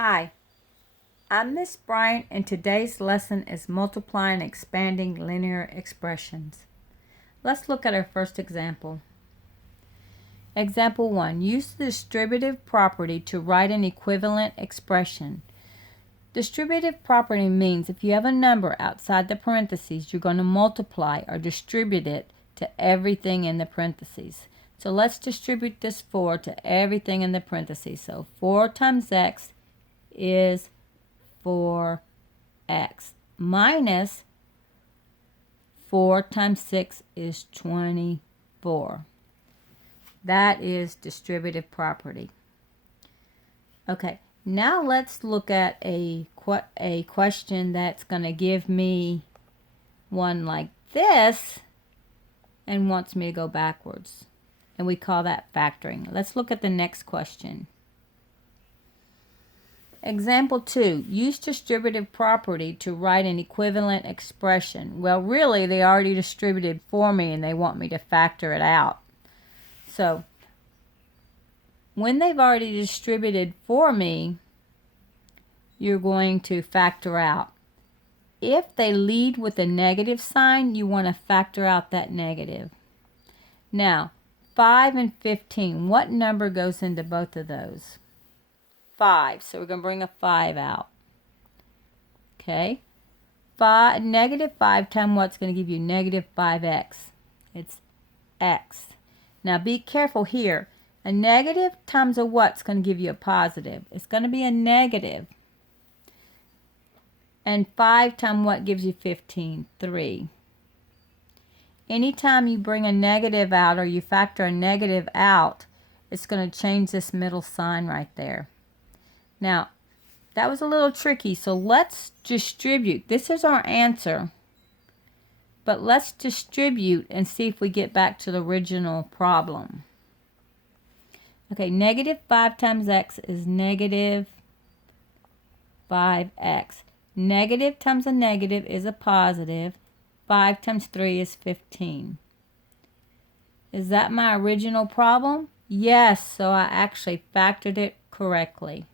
Hi, I'm Miss Bryant, and today's lesson is multiplying and expanding linear expressions. Let's look at our first example. Example 1. Use the distributive property to write an equivalent expression. Distributive property means if you have a number outside the parentheses, you're going to multiply or distribute it to everything in the parentheses. So let's distribute this 4 to everything in the parentheses. So 4 times x is 4x minus 4 times 6 is 24. That is distributive property. Okay, now let's look at a question that's going to give me one like this and wants me to go backwards. And we call that factoring. Let's look at the next question. Example 2. Use distributive property to write an equivalent expression. Well, really, they already distributed for me and they want me to factor it out. So, when they've already distributed for me, you're going to factor out. If they lead with a negative sign, you want to factor out that negative. Now, 5 and 15, what number goes into both of those? 5, so we're going to bring a 5 out. Okay, negative 5 times what's going to give you negative 5x? It's x. Now be careful here. A negative times a what's going to give you a positive? It's going to be a negative. And 5 times what gives you 15? 3. Anytime you bring a negative out or you factor a negative out, it's going to change this middle sign right there. Now, that was a little tricky, so let's distribute. This is our answer, but let's distribute and see if we get back to the original problem. Okay, negative 5 times x is negative 5x. Negative times a negative is a positive. 5 times 3 is 15. Is that my original problem? Yes, so I actually factored it correctly.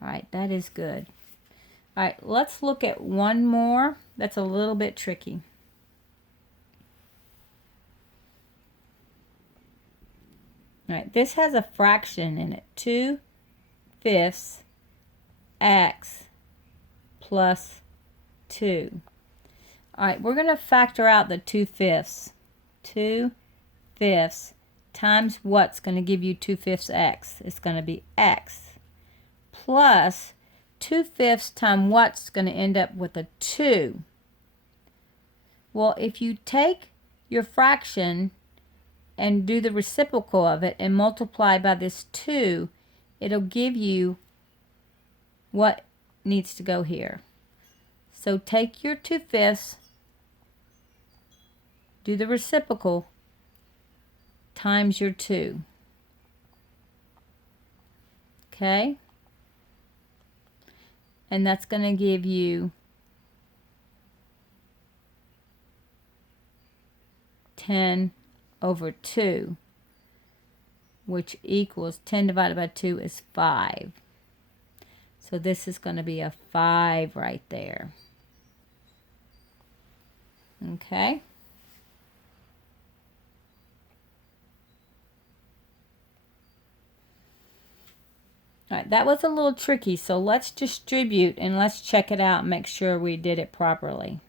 All right, that is good. All right, let's look at one more that's a little bit tricky. All right, this has a fraction in it. 2/5 x plus 2. All right, we're going to factor out the 2/5. 2/5 times what's going to give you 2/5 x? It's going to be x. Plus 2/5 times what's going to end up with a 2. Well, if you take your fraction and do the reciprocal of it and multiply by this 2, it'll give you what needs to go here. So take your 2/5, do the reciprocal, times your 2. Okay? And that's going to give you 10 over 2, which equals 10 divided by 2 is 5. So this is going to be a 5 right there. Okay? All right, that was a little tricky, so let's distribute and let's check it out and make sure we did it properly.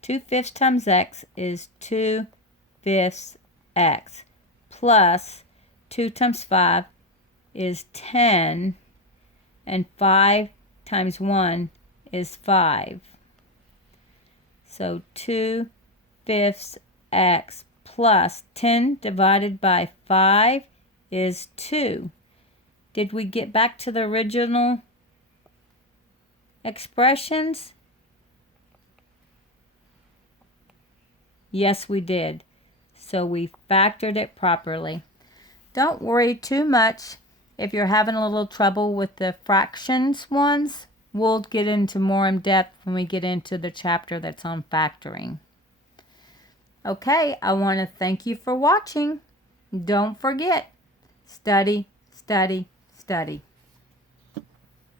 2/5 times x is 2/5 x plus 2 times 5 is 10, and 5 times 1 is 5. So 2/5 x plus 10 divided by 5 is 2. Did we get back to the original expressions? Yes, we did. So we factored it properly. Don't worry too much if you're having a little trouble with the fractions ones. We'll get into more in depth when we get into the chapter that's on factoring. Okay, I want to thank you for watching. Don't forget, study, study, study.